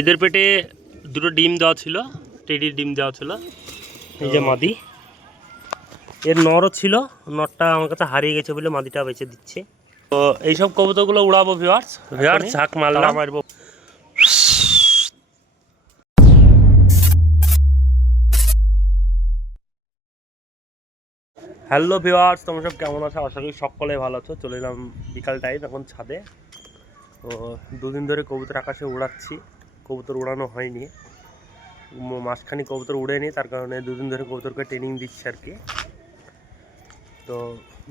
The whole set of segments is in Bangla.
এদের পেটে দুটো ডিম দেওয়া ছিল, টেডির ডিম দেওয়া ছিল। এই যে মাদি, এর নরও ছিল, নরটা আমার কাছে হারিয়ে গেছে বলে মাদিটা বেঁচে দিচ্ছে। তো এইসব কবুতরগুলো উড়াবো ভিউয়ার্স, ঝাঁক মারলাম। হ্যালো ভিউয়ার্স, তোমরা সব কেমন আছো? আশা করি সকলে ভালো আছো। চলে এলাম বিকাল টাইম এখন ছাদে। তো দুদিন ধরে কবুতর আকাশে উড়াচ্ছি, কবুতর উড়ানো হয়নি, মাঝখানে কবুতর উড়েনি, তার কারণে দুদিন ধরে কবুতরকে ট্রেনিং দিচ্ছি আর কি। তো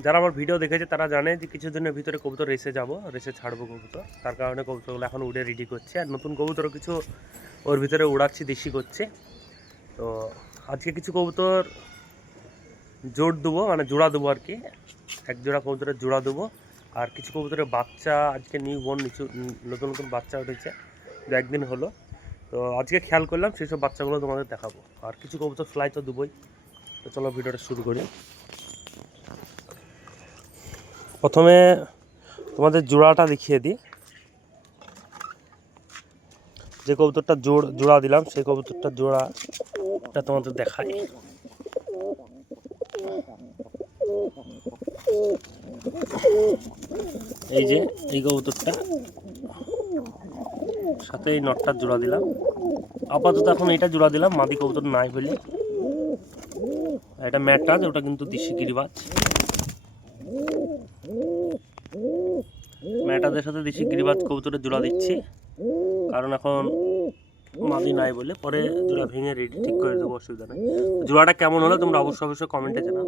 যারা আমার ভিডিও দেখেছে তারা জানে যে কিছুদিনের ভিতরে কবুতর রেসে যাব, রেসে ছাড়বো কবুতর, তার কারণে কবুতরগুলো এখন উড়ে রেডি করছে। আর নতুন কবুতরও কিছু ওর ভিতরে উড়াচ্ছি, দেশি করছে। তো আজকে কিছু কবুতর জোড় দেবো, মানে জোড়া দেবো আর কি, এক জোড়া কবুতরের জোড়া দেবো। আর কিছু কবুতরের বাচ্চা আজকে নিউ বোর্ন, নতুন নতুন বাচ্চা উঠেছে, দু একদিন হলো। তো আজকে খেয়াল করলাম সেই সব বাচ্চাগুলো তোমাদের দেখাবো। আর কিছু কবুতর ফ্লাই তো দেবোই। তো চলো ভিডিওটা শুরু করি। প্রথমে তোমাদের জোড়াটা দেখিয়ে দিই। যে কবুতরটা জোড়া দিলাম সেই কবুতরটার জোড়াটা তোমাদের দেখাই। এই যে এই কবুতরটা, সাথে এই নটটার জোড়া দিলাম। আপাতত এখন এটা জোড়া দিলাম, মাদি কবুতর নাই বলে। এটা ম্যাটাজ, ওটা কিন্তু দেশি গিরিবাজ। ম্যাটাজের সাথে দেশি গিরিবাজ কবুতরের জোড়া দিচ্ছি, কারণ এখন মাদি নাই বলে। পরে জোড়া ভেঙে রেডি ঠিক করে দেবো, অসুবিধা নেই। জোড়াটা কেমন হলো তোমরা অবশ্যই কমেন্টে জানাও।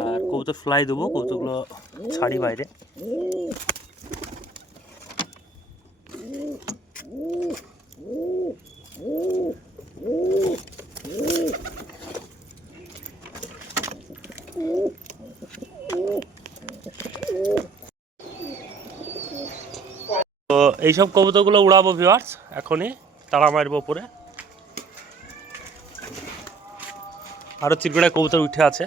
আর কবুতর ফ্লাই দেবো, কবুতরগুলো ছাড়ি বাইরে। তো এইসব কবুতরগুলো উড়াবো ভিউয়ার্স, এখনই তাড়া মারবো উপরে। আরও চিরকুড়ায় কবুতর উঠে আছে।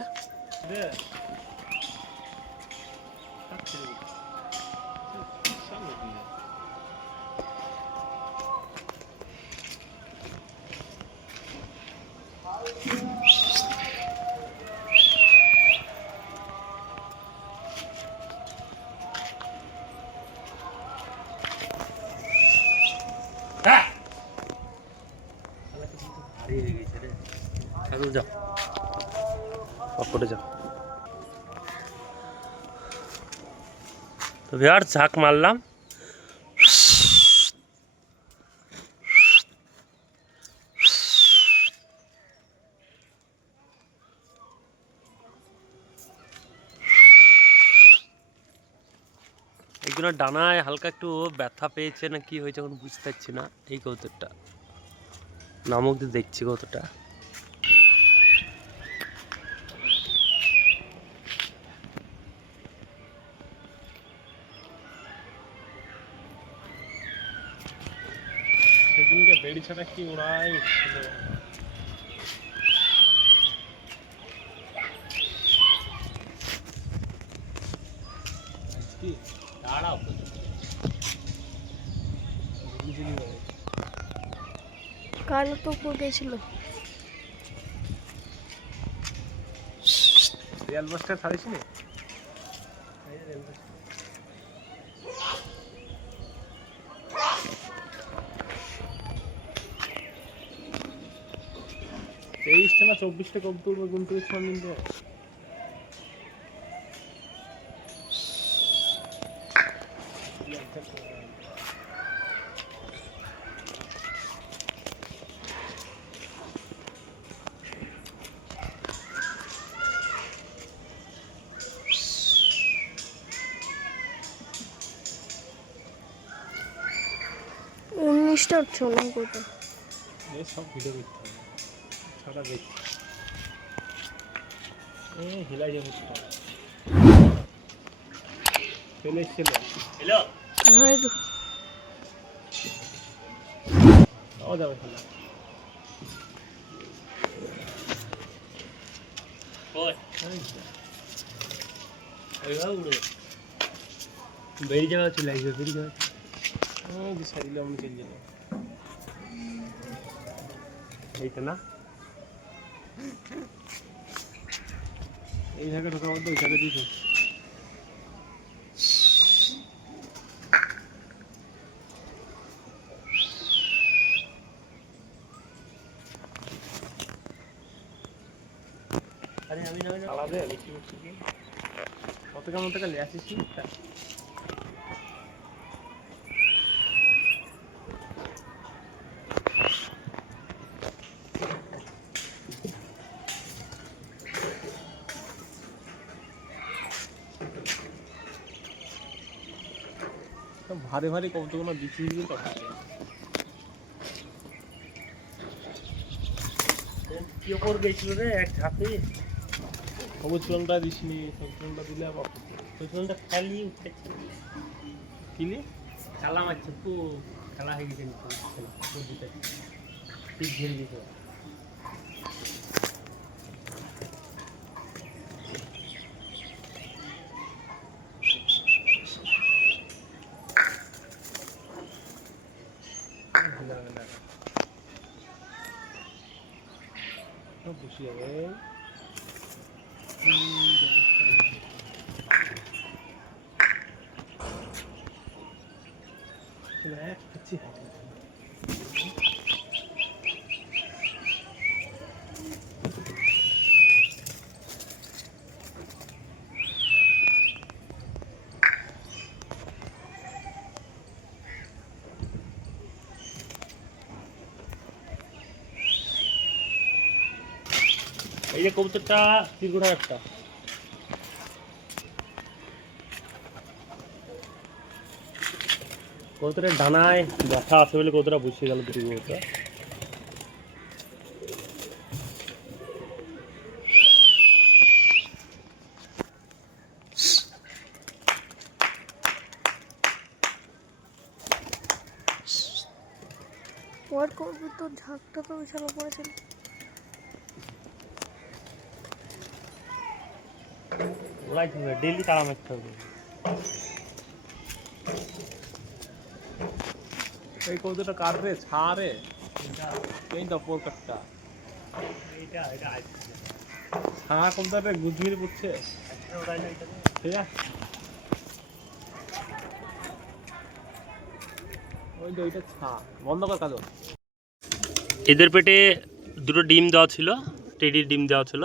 তো ভিউয়ার্স ঝাঁক মারলাম। এইগুলো ডানায় হালকা একটু ব্যথা পেয়েছে না কি হয়েছে এখন বুঝতে পারছি না। এই কবুতরটা নামক দিয়ে দেখছি কতটা। সেদিনকে বেড়ি ছাড়া কি উড়াই কালো তো গেছিল। রিয়াল বস্টার ছাড়িস নি? তেইশটা না 24টা কবুতর গুনতে দিন। উনিশটা চলুন কত সব ভিডিও দেখতে হবে, ছাড়া দেখছি হিলাই যাবে। চলে এসছিল। হ্যালো হয় তো যাবে খেলা। বেরিয়ে যাওয়া চলে আসবে, বেরিয়ে যাওয়া সারিলে আমি চলে যাবো। এইটা না, এই জায়গায় ঢোকার মধ্যে ওই জায়গায় দিয়েছে। আরে আমি না আলাদা বেশি বেশি কত কেমন টাকা নিয়ে আসিস না? ভারী ভারী কতগুলো বিক্রি তো কি ওপর গেছিল রে এক ঝাঁপে। সবুজটা দিসনি, সবুজটা দিলে আবার সবুজটা খালি উঠেছে কিলি খেলা মারছে তো খেলা হয়ে গেছে নদীতে ঠিক ঘিরে দিতে। বসে যাবে এই যে কবুতরটা ত্রিগুণা একটা কবুতরের ডানায় ব্যথা আছে বলে কবুতরটা বসে গেল দুটি কবুতর। ওর কবুতর ঝাঁকটা তো বিশাল পড়েছিল। ওরাই ডেইলি তারা মারতে হবে। এই কবুতরটা কার রে ছা রে এইটা পোর কাটটা এইটা এটা ছা কবুতরে গুজমিরি পড়ছে ঠিক আছে ওই তো ওইটা ছা বন্ধ কর কাজ। এদের পেটে দুটো ডিম দেওয়া ছিল, টেডির ডিম দেওয়া ছিল।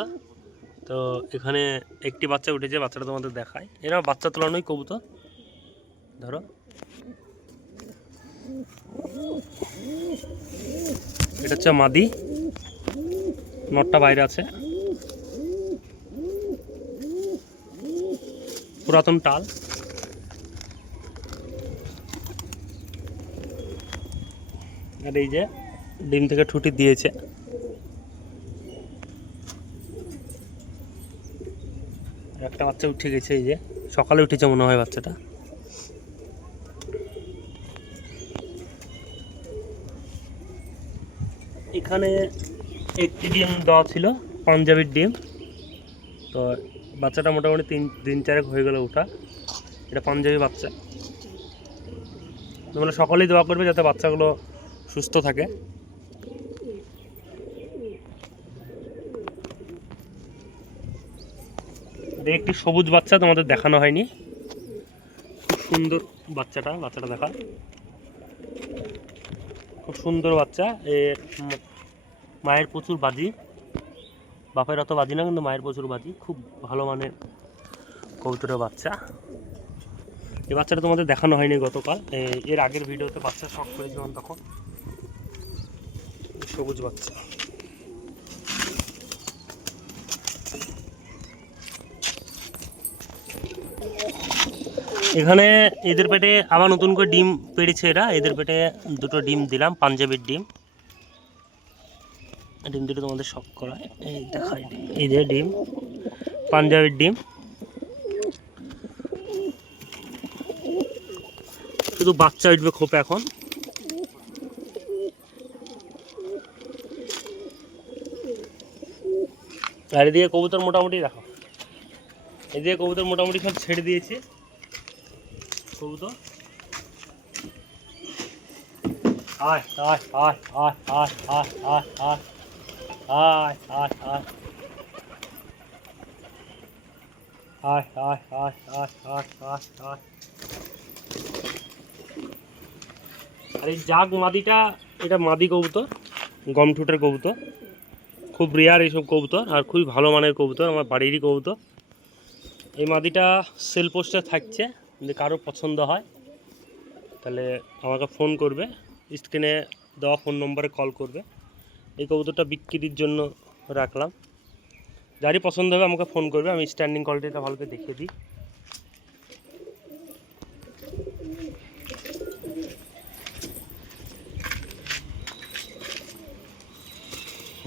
তো এখানে একটি বাচ্চা উঠেছে, বাচ্চাটা তোমাদের দেখায়। এরা বাচ্চা তোলানোই কবুতর। ধরো এটা হচ্ছে মাদি, নটটা বাইরে আছে। পুরাতন টাল। আর এই যে ডিম থেকে ঠুটি দিয়েছে। একটা বাচ্চা উঠে গেছে, এই যে সকালে উঠেছে মনে হয় বাচ্চাটা। এখানে একটি ডিম দেওয়া ছিল, পাঞ্জাবির ডিম। তো বাচ্চাটা মোটামুটি 3-4 হয়ে গেল ওঠা। এটা পাঞ্জাবি বাচ্চা। তোমরা সকলেই দোয়া করবে যাতে বাচ্চাগুলো সুস্থ থাকে। একটি সবুজ বাচ্চা তোমাদের দেখানো হয়নি, খুব সুন্দর বাচ্চাটা। বাচ্চাটা দেখা খুব সুন্দর বাচ্চা। মায়ের প্রচুর বাজি, বাপের অত বাজি না, কিন্তু মায়ের প্রচুর বাজি। খুব ভালো মানের কবুতরের বাচ্চা। এই বাচ্চাটা তোমাদের দেখানো হয়নি গতকাল, এর আগের ভিডিওতে বাচ্চা শখ করেছিলাম তখন। সবুজ বাচ্চা। এখানে এদের পেটে আবার নতুন করে ডিম পেড়েছে এরা। এদের পেটে দুটো ডিম দিলাম, পাঞ্জাবির ডিম। ডিম দুটো তোমাদের শখ করায়, এই দেখাই। এই যে ডিম, পাঞ্জাবির ডিম। শুধু বাচ্চা উঠবে খোপে এখন। আর এদিকে কবুতর মোটামুটি রাখো, এদিকে কবুতর মোটামুটি সব ছেড়ে দিয়েছে। কবুতর আয় আয় আয় আয় আয় আয় আয় আয় আয় আয় আয় আয় আয় আয় আয় আয় আয় আয়। আর এই জাগ মাদিটা, এটা মাদি কবুতর, গম ঠোঁটের কবুতর, খুব রেয়ার এইসব কবুতর আর খুবই ভালো মানের কবুতর, আমার বাড়িরই কবুতর। এই মাদিটা সেল পোস্টে থাকছে, যদি কারো পছন্দ হয় তাহলে আমাকে ফোন করবে, স্ক্রিনে দেওয়া ফোন নম্বরে কল করবে। এই কবুতরটা বিক্রির জন্য রাখলাম, যারই পছন্দ হবে আমাকে ফোন করবে, আমি স্ট্যান্ডিং কোয়ালিটিটা ভালো করে দেখিয়ে দিই।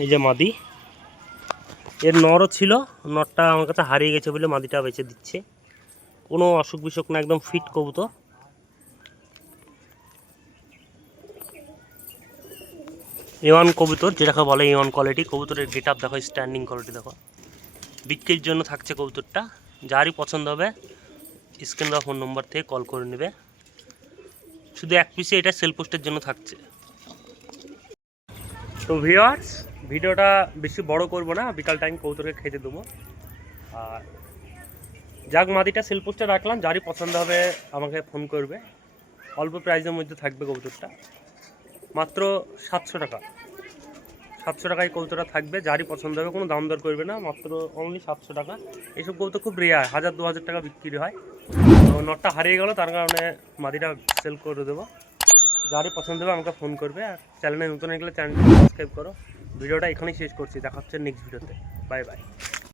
এই যে মাদি, এর নরও ছিল, নরটা আমার কাছে হারিয়ে গেছে বলে মাদিটা বেঁচে দিচ্ছে। কোনো অসুখ বিসুখ না, একদম ফিট কবুতর। A1 কবুতর যেটাকে বলে A1 কোয়ালিটি কবুতরের গেট আপ দেখো, স্ট্যান্ডিং কোয়ালিটি দেখো। বিক্রির জন্য থাকছে কবুতরটা, যারই পছন্দ হবে স্ক্রিন বা ফোন নম্বর থেকে কল করে নেবে। শুধু এক পিসে এটা সেল পোস্টের জন্য থাকছে। তো ভিউয়ার্স, ভিডিওটা বেশি বড় করব না, বিকাল টাইম কবুতরকে খেতে দেবো। আর যাক মাদিটা সেল পোস্টে রাখলাম, যারই পছন্দ হবে আমাকে ফোন করবে। অল্প প্রাইসের মধ্যে থাকবে কবুতরটা, মাত্র 700 টাকা। 700 টাকায় কবুতরটা থাকবে, যারই পছন্দ হবে, কোনো দাম দর করবে না, মাত্র অনলি 700 টাকা। এইসব কবুতর খুব রেয়ার, 1000-2000 টাকা বিক্রি হয়। তো নটটা হারিয়ে গেল, তার কারণে মাদিটা সেল করে দেবো। যারই পছন্দ হবে আমাকে ফোন করবে। আর চ্যানেলে নতুন হয়ে গেলে চ্যানেলটি সাবস্ক্রাইব করো। ভিডিওটা এখানেই শেষ করছি, দেখা হচ্ছে নেক্সট ভিডিওতে। Bye bye.